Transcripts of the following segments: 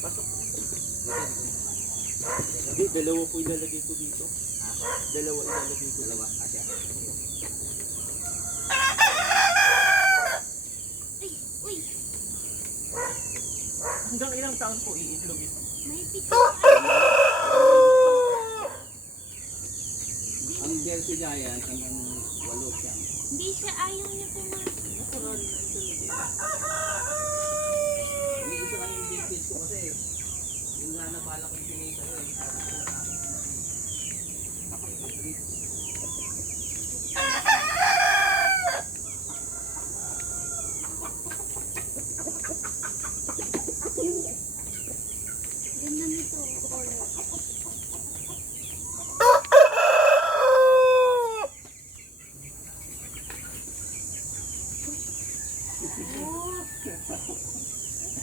Pasok. Hindi, dalawa po ilalagay ko dito. Ha? Dalawa ilalagay ko. Dalawa, asya. Ay, uy. Hanggang ilang taon po iitlog ito? May pito. Ang Jersey Giant, hanggang 8 siya. Hindi siya ayaw niya pumasok. Natural na ito talaga. May isa nga yung vintage ko kasi. Yung nga napala kong pinay sa'yo eh. Sabi ko sa akin. Ganda nito. Color.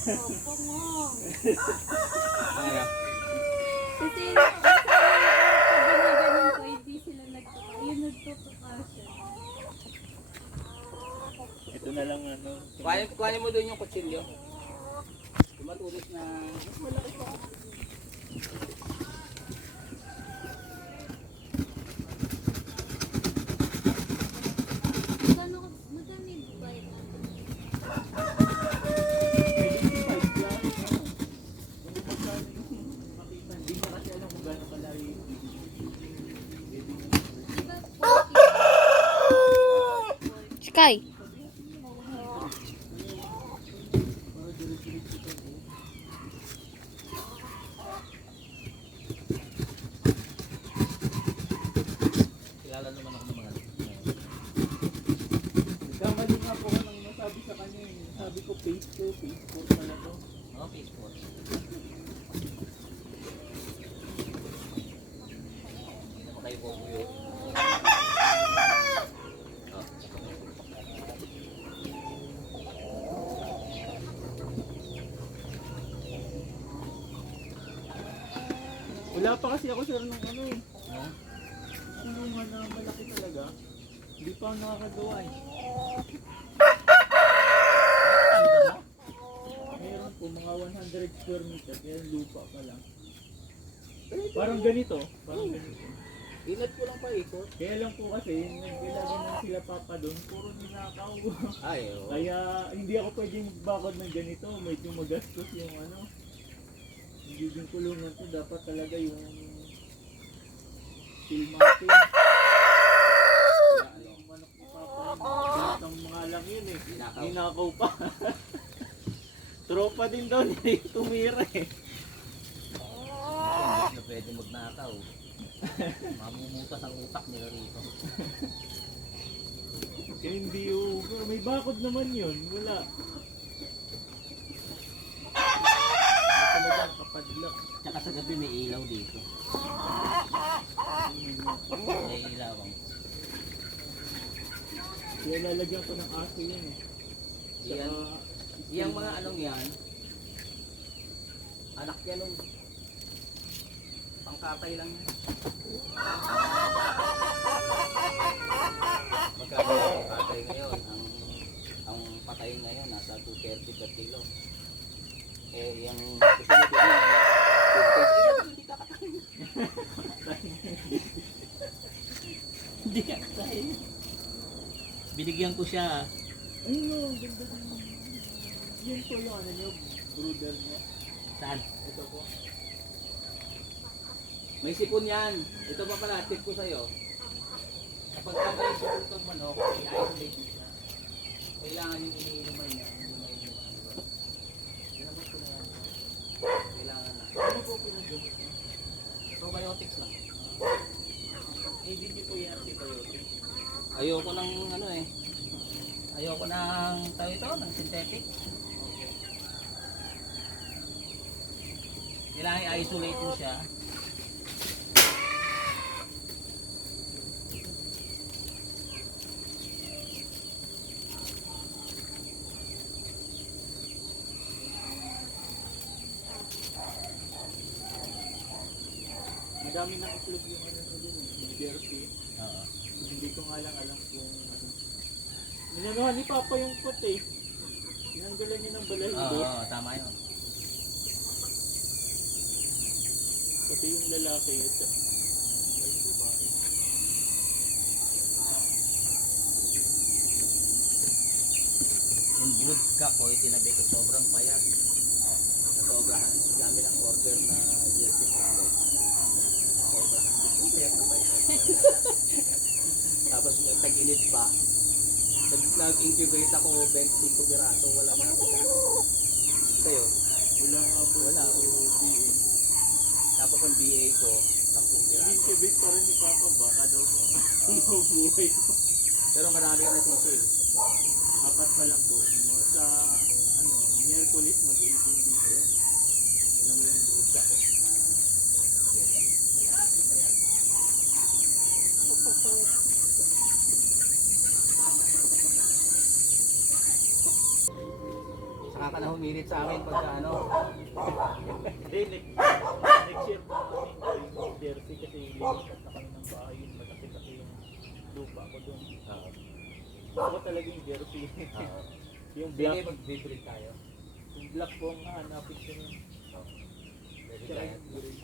Oh, pangong. Kaya, Kasi ganun ko, hindi sila nagtuka. Yun nagtutuka siya. Ito na lang ano. kuhanin mo doon yung kutsilyo. Tumatulis na... Magkano madami ba ito? 25 lang. Kung magkano yung makita. Hindi na kasi alam kung gano'ng kalaki yung Diba 40? Sky. Kilala naman ako ng mga... Nagkamali nga po ako nang nasabi sa kanya eh. Sabi ko phase 2, phase 4 pala to. Mga Facebook. Hindi naman kayo bubuyo. Wala pa kasi ako sir ng ano eh. No? Tulungan na malaki talaga. Hindi pa ako nakakagawa eh. Meron po mga 100 square meter. Kaya lupa pa lang. Parang ganito. Parang ganito. Inat ko lang pa ikot. Kaya lang po kasi, nagbilagay na sila papa doon, puro ninakaw. Ay, oo. Kaya hindi ako pwedeng magbakod ng ganito, medyo magastos yung ano. Hindi din kulungan to, dapat talaga yung filmatin. Yung manok ni papa yun, binatang mga lang yun eh. Ninakaw. Ninakaw pa. Tropa din daw niya yung tumira eh. Hindi na pwede magnakaw. Mamumutas ang utak nila rito. Kaya hindi yung, may bakod naman yun, wala. Talagang kapadlak. Tsaka sa gabi may ilaw dito. May ilaw. Kaya lalagyan ko ng aso yan eh. Yan. Yung mga anong yan, anak yan nung pangkatay lang yan. Magkano ang pangkatay ngayon? Ang patay ngayon nasa 230 per kilo. Eh yung susunod din, hindi kakatay. Hindi kakatay. Binigyan ko siya. Ayun no, ang ganda din. Yan po yung ano nyo, brother niya. Saan? Ito po. May sipon yan. Ito pa pala, tip ko sa'yo. Kapag may sipon kang manok, i-isolate mo siya. Kailangan yung iniinuman niya. Hindi na inuman. Ginamot ko na yan. Kailangan na. Ano po pinaggamit niya? Probiotics lang. Eh, hindi niyo po yan antibiotic. Ayoko ng ano eh. Ayoko ng tayo ito, ng synthetic. Kailangan i-isolate mo siya. Madami na itlog yung ano sa dun eh, yung jersey. Oo. Hindi ko nga lang alam kung ano. Minanuhan ni Papa yung pot eh. Tinanggalan niya ng balahibo. Oo, tama yun. Pati yung lalaki at saka yung babae. Yung brood cock ko, itinabi ko sobrang payat. Sa sobrahan, gamit ang order na jersey color. Sobrang payat na payat. Tapos may tag-init pa. Nag-incubate ako 25 piraso, wala na ako. Sa'yo, Wala nga po. Wala. Puro BA. tapos ang BA ko, 10 piraso. Incubate pa rin ni Papa. Baka daw mabuhay pa. Pero marami ka na sisil. Apat pa lang po. Mga sa ano, Miyerkules mag-18 dito. Alam mo yung brood cock ko. Saka ka na humirit sa amin pagka ano. Hindi, next year po kami yung jersey kasi lilipat na kami ng bahay. Yung malaki kasi yung lupa ko doon. Ako talaga yung jersey. Yung Sige, black, mag-breed tayo. yung black po ang hahanapin ko nun. Pwede Tsaka tayo. yung gray.